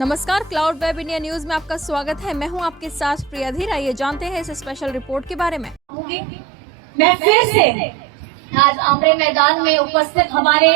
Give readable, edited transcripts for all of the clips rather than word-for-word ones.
नमस्कार, cloud web India news में आपका स्वागत है। मैं हूं आपके साथ प्रिया धीर। आइए जानते हैं इस स्पेशल रिपोर्ट के बारे में। मैं फिर से आज आमरे मैदान में उपस्थित हमारे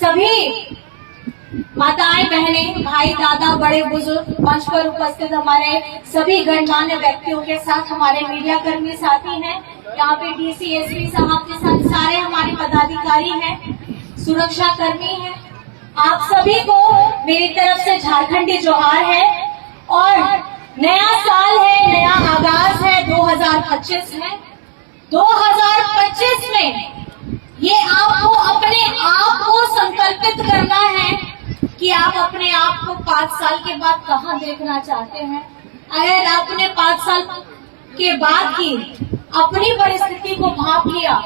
सभी माताएं, बहनें, भाई, दादा, बड़े बुजुर्ग, मंच पर उपस्थित हमारे सभी गणमान्य व्यक्तियों के साथ हमारे मीडिया कर्मी साथी हैं। यहाँ पे डीसी, एसपी साहब के साथ सारे हमारे पदाधिकारी हैं, सुरक्षा कर्मी हैं। आप सभी को मेरी तरफ से झारखंडी जोहार है। और नया साल है, नया आगाज है, 2025 है। 2025 में ये आपको अपने आप को संकल्पित करना है कि आप अपने आप को 5 साल के बाद कहाँ देखना चाहते हैं। अगर आपने 5 साल के बाद की अपनी परिस्थिति को भांप लिया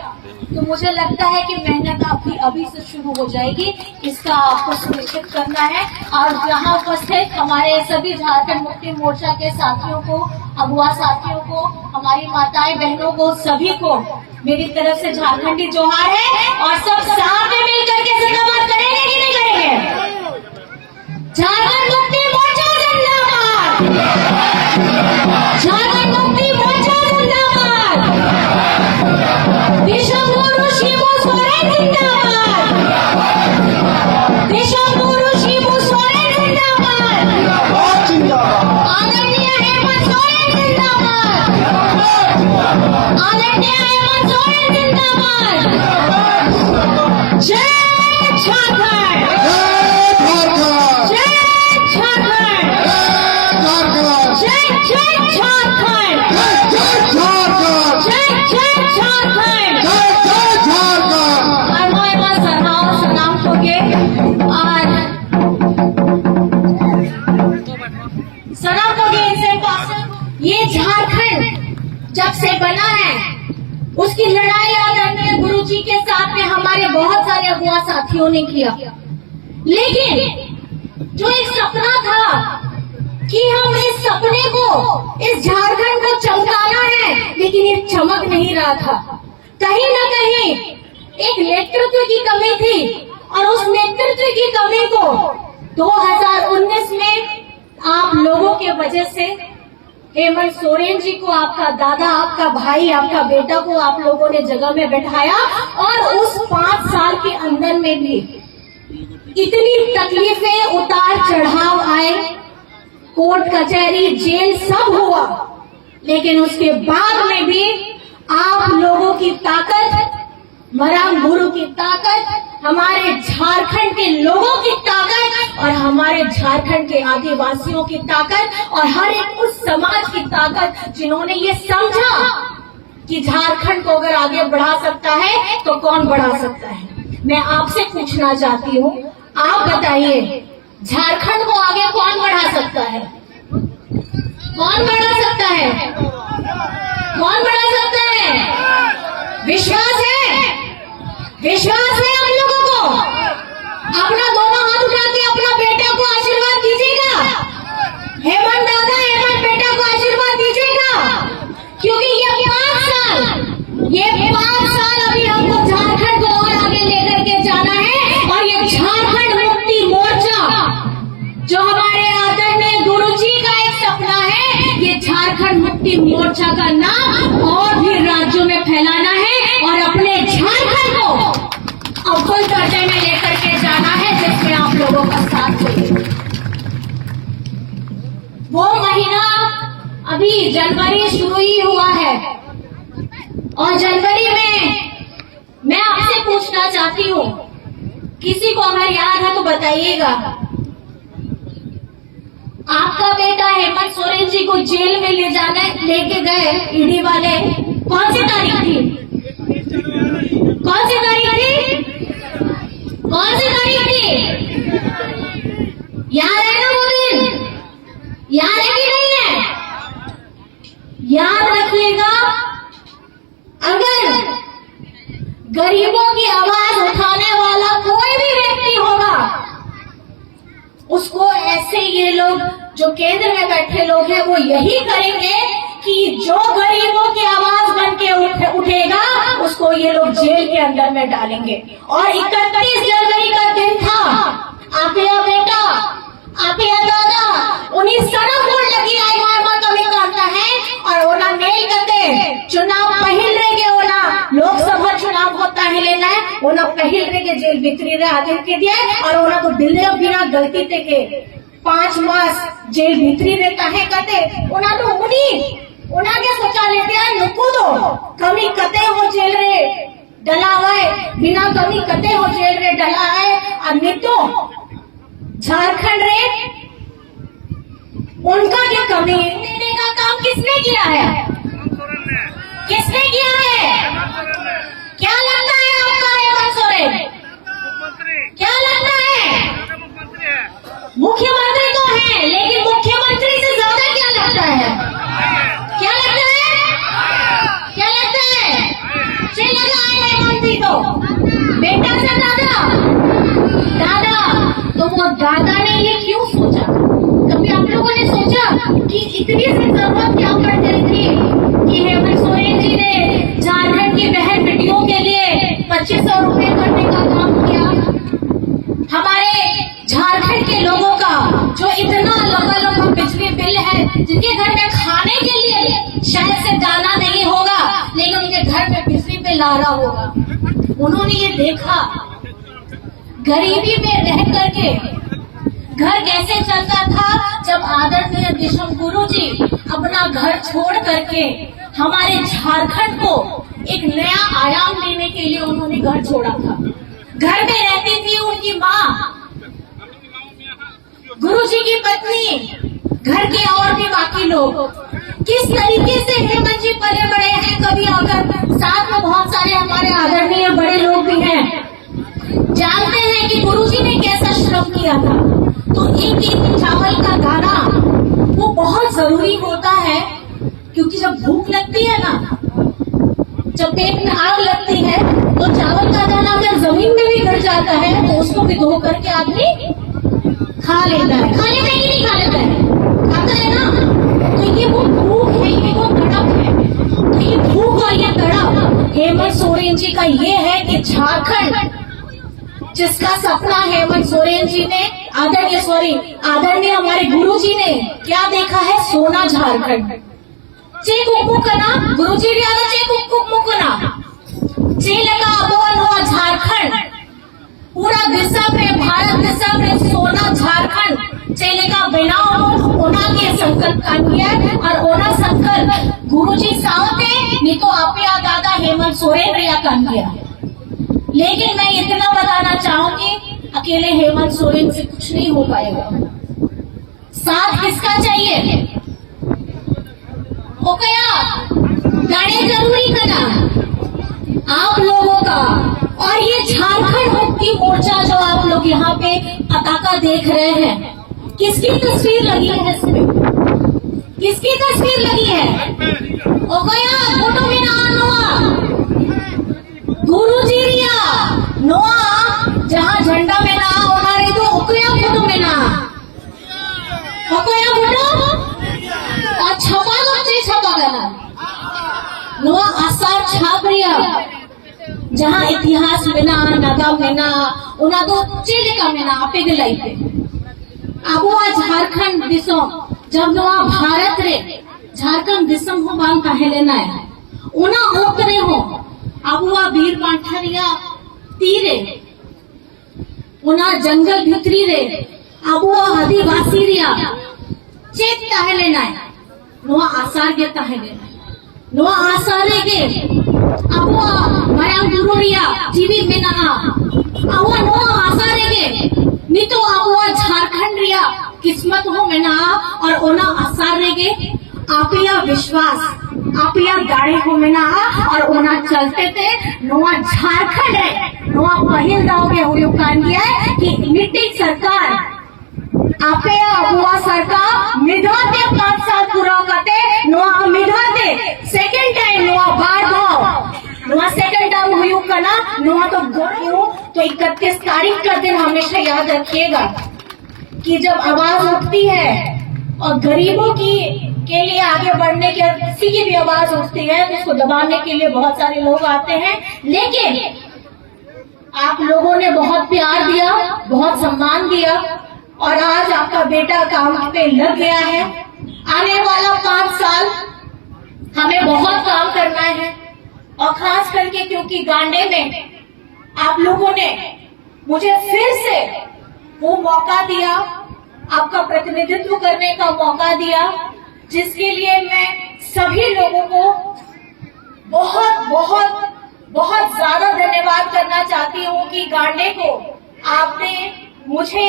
तो मुझे लगता है कि मेहनत आपकी अभी से शुरू हो जाएगी। इसका आपको सुनिश्चित करना है। और यहाँ उपस्थित हमारे सभी झारखंड मुक्ति मोर्चा के साथियों को, अगुआ साथियों को, हमारी माताएं बहनों को, सभी को मेरी तरफ से झारखंडी जोहार है। और सब साथ में मिलकर के जिंदाबाद करेंगे कि नहीं करेंगे? झारखंड मुक्ति मोर्चा जिंदाबाद, झारखंड मुक्ति मोर्चा जिंदाबाद, देशमुरु शिबू सोरेन जिंदाबाद, देशमुरु शिबू सोरेन जिंदाबाद, आदरणीय हेमंत सोरेन जिंदाबाद, आदरणीय हेमंत सोरेन जिंदाबाद। जय झारखंड, जय झारखंड, जय जय झारखंड, जय जय झारखंड। सलाम होगे और सलाम होगे इनसे। ये झारखंड जब से बना है उसकी लड़ाई आदरणीय गुरु जी के साथ में हमारे बहुत सारे अगुआ साथियों ने किया। लेकिन जो एक सपना था कि हम इस सपने को, इस झारखंड को चमकाना है, लेकिन ये चमक नहीं रहा था। कहीं ना कहीं एक नेतृत्व की कमी थी। और उस नेतृत्व की कमी को 2019 में आप लोगों के वजह से हेमंत सोरेन जी को, आपका दादा, आपका भाई, आपका बेटा को आप लोगों ने जगह में बैठाया। और उस 5 साल के अंदर में भी इतनी तकलीफें, उतार चढ़ाव आए, कोर्ट कचहरी, जेल सब हुआ। लेकिन उसके बाद में भी आप लोगों की ताकत, मराम गुरु की ताकत, हमारे झारखंड के लोगों की ताकत और हमारे झारखंड के आदिवासियों की ताकत और हर एक उस समाज की ताकत जिन्होंने ये समझा कि झारखंड को अगर आगे बढ़ा सकता है तो कौन बढ़ा सकता है। मैं आपसे पूछना चाहती हूँ, आप बताइए, झारखंड को आगे कौन बढ़ा सकता है? कौन बढ़ा सकता है? कौन बढ़ा सकता है? विश्वास है? विश्वास है हम लोगों को? अपना दोनों हाथ उठा के अपना बेटा को आशीर्वाद दीजिएगा। हेमंत दादा, हेमंत बेटा को आशीर्वाद दीजिएगा। क्योंकि ये 5 साल अभी हमको झारखंड को और आगे लेकर के जाना है। और ये झारखंड मुक्ति मोर्चा जो हमारे आदरणीय गुरु जी का एक सपना है, ये झारखंड मुक्ति मोर्चा का नाम और भी राज्यों में फैलाना है और अपने झारखंड को अव्वल दर्जे में लेकर के जाना है, जिसमें आप लोगों का साथ चाहिए। वो महीना अभी जनवरी शुरू ही हुआ है। और जनवरी में मैं आपसे पूछना चाहती हूँ, किसी को अगर याद है तो बताइएगा, आपका बेटा हेमंत सोरेन जी को जेल में लेके गए ईडी वाले, कौन सी तारीख थी? कौन सी तारीख थी? कौन सी तारीख थी? याद है ना वो दिन? याद है कि नहीं है? याद रखिएगा, अगर गरीबों की आवाज उठाने वाला कोई भी व्यक्ति होगा, उसको ऐसे ये लोग जो केंद्र में बैठे लोग हैं वो यही करेंगे कि जो गरीबों की आवाज बन के उठेगा उसको ये लोग जेल के अंदर में डालेंगे। और 31 जनवरी का दिन था, आपका बेटा आप या दादा उन्हीं सड़क पर लगी आई मामा कमी करता है और ओना नेल करते चुनाव पहिल रेगे ओना लोकसभा चुनाव होता है लेना है ओना पहिल रेगे जेल भितरी रे आगे के दिया और ओना तो दिल्ली बिना गलती ते के 5 मास जेल भितरी रहता है कहते ओना तो उना के सोचा लेते हैं नुकू दो कमी कते हो जेल रे डला है बिना कमी कते हो जेल रे डला है और नितो झारखंड रे उनका क्या कमी देने का काम किसने किया है? किसने किया है? क्या लगता है आपका हेमंत सोरेन? क्या लगता है? मुख्यमंत्री तो है लेकिन मुख्यमंत्री से ज्यादा क्या लगता है? क्या लगता है? क्या लगता है? चलेगा हेमंत जी तो बेटा से दादा तो वो दादा ने ये क्यों सोचा? कभी आप लोगों ने सोचा कि इतनी सी जरूरत क्या पड़ गई थी कि हेमंत सोरेन जी ने झारखंड की बहन बेटियों के लिए 2500 रुपए करने का काम किया? हमारे झारखंड के लोगों का जो इतना लंबा बिजली बिल है, जिनके घर में खाने के लिए शायद से दाना नहीं होगा लेकिन उनके घर में बिजली बिल आ रहा होगा, उन्होंने ये देखा गरीबी में रह करके घर कैसे चलता था जब आदरणीय दिशम गुरु जी अपना घर छोड़ करके हमारे झारखंड को एक नया आयाम लेने के लिए उन्होंने घर छोड़ा था। घर में रहती थी उनकी माँ, गुरु जी की पत्नी, घर के और भी बाकी लोग। किस तरीके से हेमंत जी पले बड़े हैं, कभी आकर साथ में बहुत सारे हमारे आदरणीय बड़े लोग भी हैं, जानते हैं कि गुरुजी ने कैसा श्रम किया था। तो एक चावल का दाना वो बहुत जरूरी होता है, क्योंकि जब भूख लगती है ना, जब पेट में आग लगती है तो चावल का दाना अगर जमीन में भी गिर जाता है तो उसको भी धो करके आदमी खा लेता है। खा लेता है कि नहीं खा लेता है? खाता है ना। तो ये वो भूख है, ये वो तड़प है। तो ये भूख और ये तड़प हेमंत सोरेन जी का ये है कि झारखंड जिसका सपना हेमंत सोरेन जी ने आदरणीय हमारे गुरु जी ने क्या देखा है? सोना झारखंड। चेक उमुकना गुरु जी चेक उमुकना चेलगा बोल हुआ झारखंड, पूरा दिशा में भारत दिशा में सोना झारखंड चेलेगा बनाओ ओना के संकल्प कानिया और ओना संकल्प गुरु जी सावते नहीं तो आपे दादा हेमंत सोरेन रिया कानिया। लेकिन मैं इतना बताना चाहूंगी, अकेले हेमंत सोरेन से कुछ नहीं हो पाएगा। साथ किसका चाहिए? हो गया गाड़ी जरूरी करना आप लोगों का। और ये झारखंड मुक्ति मोर्चा जो आप लोग यहाँ पे पताका देख रहे हैं, किसकी तस्वीर लगी है इसमें? किसकी तस्वीर लगी है? हो गया फोटो में ना गुरु जी रिया नोआ जहाँ झंडा में ना हमारे तो हुकया फोटो में ना हुकया फोटो और छपा तो छपा गया नोआ आसार छाप रिया जहाँ इतिहास में ना नगा में ना उना तो चिलिका में ना आपे गलाई पे अब वो झारखंड दिसम जब नोआ भारत रे झारखंड दिसम हो बांग पहले ना है उना ओकरे हो अबुआ वीर पांठरिया तीरे उना जंगल भितरी रे अबुआ आदिवासी रिया चेत ताहले ना नोआ आसार के ताहले नोआ आसारे के अबुआ मरम गुरु रिया जीवी में ना अबुआ नोआ आसारे के नहीं तो अबुआ झारखंड रिया किस्मत हो में ना और ओना आसारे के आपिया विश्वास आपिया गाड़ी को मिना और ओना चलते थे नोआ झारखंड है नोआ पहिल दाओगे हुई कान किया है कि मिट्टी सरकार आपे हुआ सरकार मिधाते 5 साल पूरा करते नोआ मिधाते सेकंड टाइम नोआ बार दो नोआ सेकंड टाइम हुई करना नोआ तो गयो तो 31 तारीख का दिन हमेशा याद रखिएगा कि जब आवाज उठती है और गरीबों की के लिए आगे बढ़ने के किसी की भी आवाज उठती है तो उसको दबाने के लिए बहुत सारे लोग आते हैं। लेकिन आप लोगों ने बहुत प्यार दिया, बहुत सम्मान दिया और आज आपका बेटा काम पे लग गया है। आने वाला 5 साल हमें बहुत काम करना है, और खास करके क्योंकि गांडे में आप लोगों ने मुझे फिर से वो मौका दिया, आपका प्रतिनिधित्व करने का मौका दिया, जिसके लिए मैं सभी लोगों को बहुत बहुत बहुत ज्यादा धन्यवाद करना चाहती हूँ कि गांडे को आपने मुझे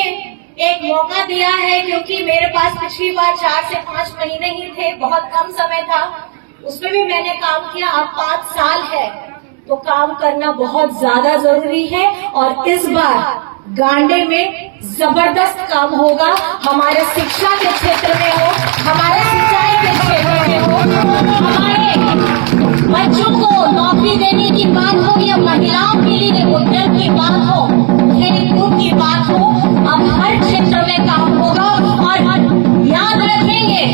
एक मौका दिया है, क्योंकि मेरे पास पिछली बार 4 से 5 महीने ही थे, बहुत कम समय था, उसमें भी मैंने काम किया। अब 5 साल है तो काम करना बहुत ज्यादा जरूरी है, और इस बार गांडे में जबरदस्त काम होगा। हमारे शिक्षा के क्षेत्र में हो, हमारे सिंचाई के क्षेत्र में हो, हमारे बच्चों को नौकरी देने की बात हो, या महिलाओं के लिए उद्यम की बात हो, खेल-कूद की बात हो, अब हर क्षेत्र में काम होगा। और याद रखेंगे,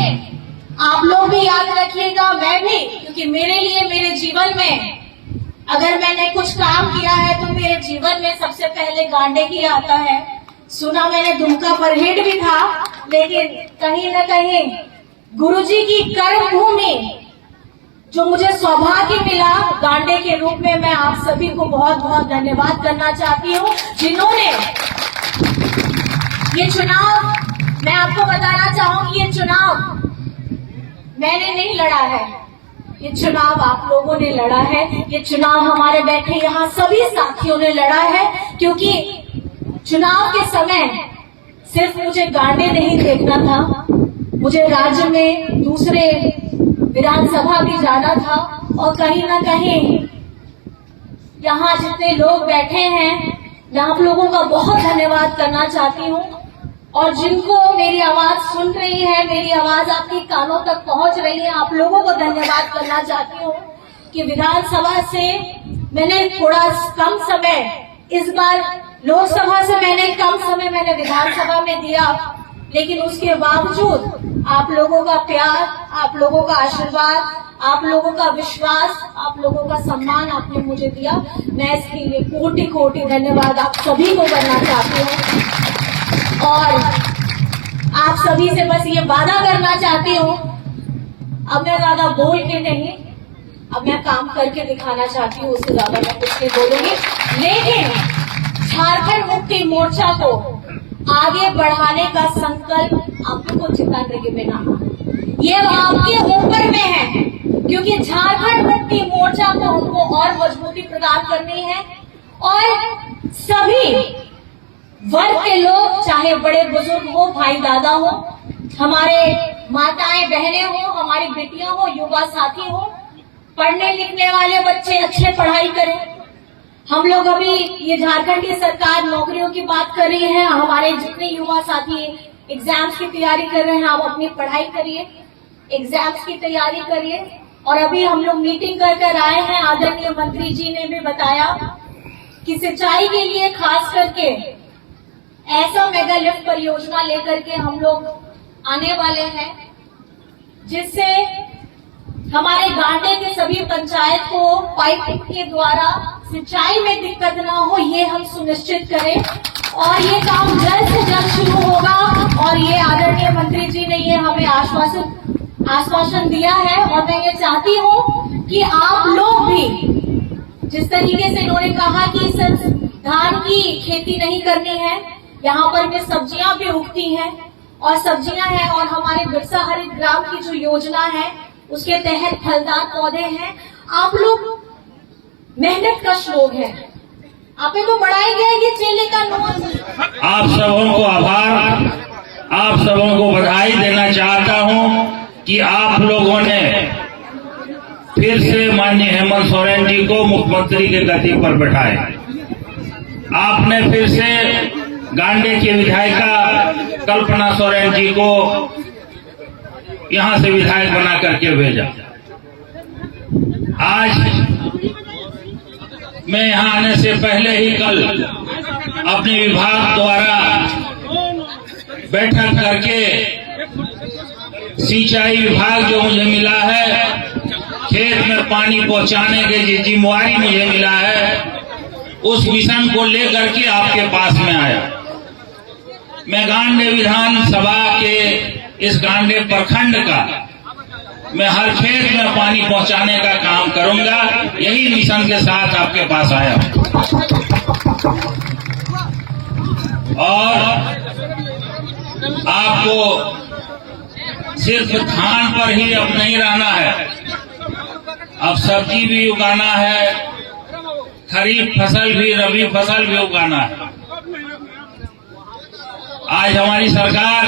आप लोग भी याद रखिएगा, मैं भी, क्योंकि मेरे लिए मेरे जीवन में अगर मैंने कुछ काम किया है तो मेरे जीवन में सबसे पहले गांडे ही आता है। सुना मैंने दुमका परहेड भी था, लेकिन कहीं न कहीं गुरुजी की कर्म भूमि जो मुझे सौभाग्य मिला गांडे के रूप में, मैं आप सभी को बहुत बहुत धन्यवाद करना चाहती हूँ, जिन्होंने ये चुनाव, मैं आपको बताना चाहूंगी, ये चुनाव मैंने नहीं लड़ा है, ये चुनाव आप लोगों ने लड़ा है, ये चुनाव हमारे बैठे यहाँ सभी साथियों ने लड़ा है। क्योंकि चुनाव के समय सिर्फ मुझे गांडे नहीं देखना था, मुझे राज्य में दूसरे विधानसभा भी जाना था, और कहीं ना कहीं यहाँ जितने लोग बैठे हैं, मैं आप लोगों का बहुत धन्यवाद करना चाहती हूँ, और जिनको मेरी आवाज सुन रही है, मेरी आवाज आपके कानों तक पहुंच रही है, आप लोगों को धन्यवाद करना चाहती हूँ कि विधानसभा से मैंने थोड़ा कम समय, इस बार लोकसभा से मैंने कम समय मैंने विधानसभा में दिया, लेकिन उसके बावजूद आप लोगों का प्यार, आप लोगों का आशीर्वाद, आप लोगों का विश्वास, आप लोगों का सम्मान आपने मुझे दिया। मैं इसके लिए कोटि कोटि धन्यवाद आप सभी को करना चाहती हूँ, और आप सभी से बस ये वादा करना चाहती हूँ, अब मैं ज्यादा बोल के नहीं, अब मैं काम करके दिखाना चाहती हूँ, उससे ज्यादा मैं कुछ नहीं बोलूंगी। लेकिन झारखंड मुक्ति मोर्चा को आगे बढ़ाने का संकल्प आपको चिताने के बिना, ये आपके ऊपर में है, क्योंकि झारखंड मुक्ति मोर्चा को हमको और मजबूती प्रदान करनी है, और सभी वर्ग के लोग, चाहे बड़े बुजुर्ग हो, भाई दादा हो, हमारे माताएं बहनें हो, हमारी बेटियां हो, युवा साथी हो, पढ़ने लिखने वाले बच्चे अच्छे पढ़ाई करें। हम लोग अभी ये झारखंड की सरकार नौकरियों की बात कर रही है, हमारे जितने युवा साथी एग्जाम्स की तैयारी कर रहे हैं, आप अपनी पढ़ाई करिए, एग्जाम्स की तैयारी करिए। और अभी हम लोग मीटिंग कर आए हैं, आदरणीय मंत्री जी ने भी बताया कि सिंचाई के लिए खास करके ऐसा मेगा लिफ्ट परियोजना लेकर के हम लोग आने वाले हैं, जिससे हमारे गांडे के सभी पंचायत को पाइप के द्वारा सिंचाई में दिक्कत ना हो, ये हम सुनिश्चित करें, और ये काम जल्द से जल्द शुरू होगा। और ये आदरणीय मंत्री जी ने ये हमें आश्वासन दिया है, और मैं ये चाहती हूँ कि आप लोग भी, जिस तरीके से इन्होंने कहा कि सिर्फ धान की खेती नहीं करनी है, यहाँ पर में सब्जियां भी उगती हैं, और सब्जियां हैं, और हमारे बिरसा हरित ग्राम की जो योजना है उसके तहत फलदार पौधे हैं। आप लोग मेहनत कश लोग हैं, आप को बढ़ाई गया ये चेले का नोट। आप सबों को आभार, आप सबों को बधाई देना चाहता हूं कि आप लोगों ने फिर से माननीय हेमंत सोरेन जी को मुख्यमंत्री के गद्दी पर बैठाए। आपने फिर से गांडे की विधायिका कल्पना सोरेन जी को यहां से विधायक बना करके भेजा। आज मैं यहां आने से पहले ही कल अपने विभाग द्वारा बैठक करके सिंचाई विभाग जो मुझे मिला है, खेत में पानी पहुंचाने की जिम्मेवारी मुझे मिला है, उस मिशन को लेकर के आपके पास में आया। मैं गांडे विधानसभा के इस गांडे प्रखंड का मैं हर खेत में पानी पहुंचाने का काम करूंगा। यही मिशन के साथ आपके पास आया हूं। और आपको सिर्फ धान पर ही अब नहीं रहना है, अब सब्जी भी उगाना है, खरीफ फसल भी, रबी फसल भी उगाना है। आज हमारी सरकार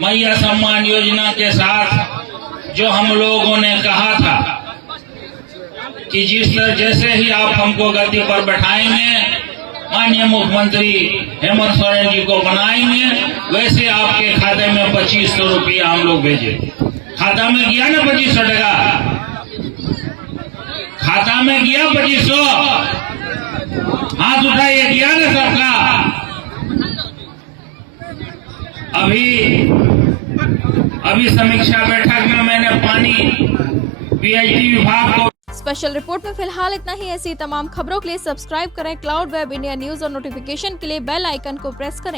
मैया सम्मान योजना के साथ जो हम लोगों ने कहा था कि जिस तरह जैसे ही आप हमको गद्दी पर बैठाएंगे, माननीय मुख्यमंत्री हेमंत सोरेन जी को बनाएंगे, वैसे आपके खाते में 2500 रुपया हम लोग भेजे। खाता में गया ना 2500 टका, खाता में गया 2500, हाथ उठाइए, गया ना सबका। अभी समीक्षा बैठक में मैंने पानी पीएचडी विभाग को। स्पेशल रिपोर्ट में फिलहाल इतना ही। ऐसी तमाम खबरों के लिए सब्सक्राइब करें क्लाउड वेब इंडिया न्यूज और नोटिफिकेशन के लिए बेल आइकन को प्रेस करें।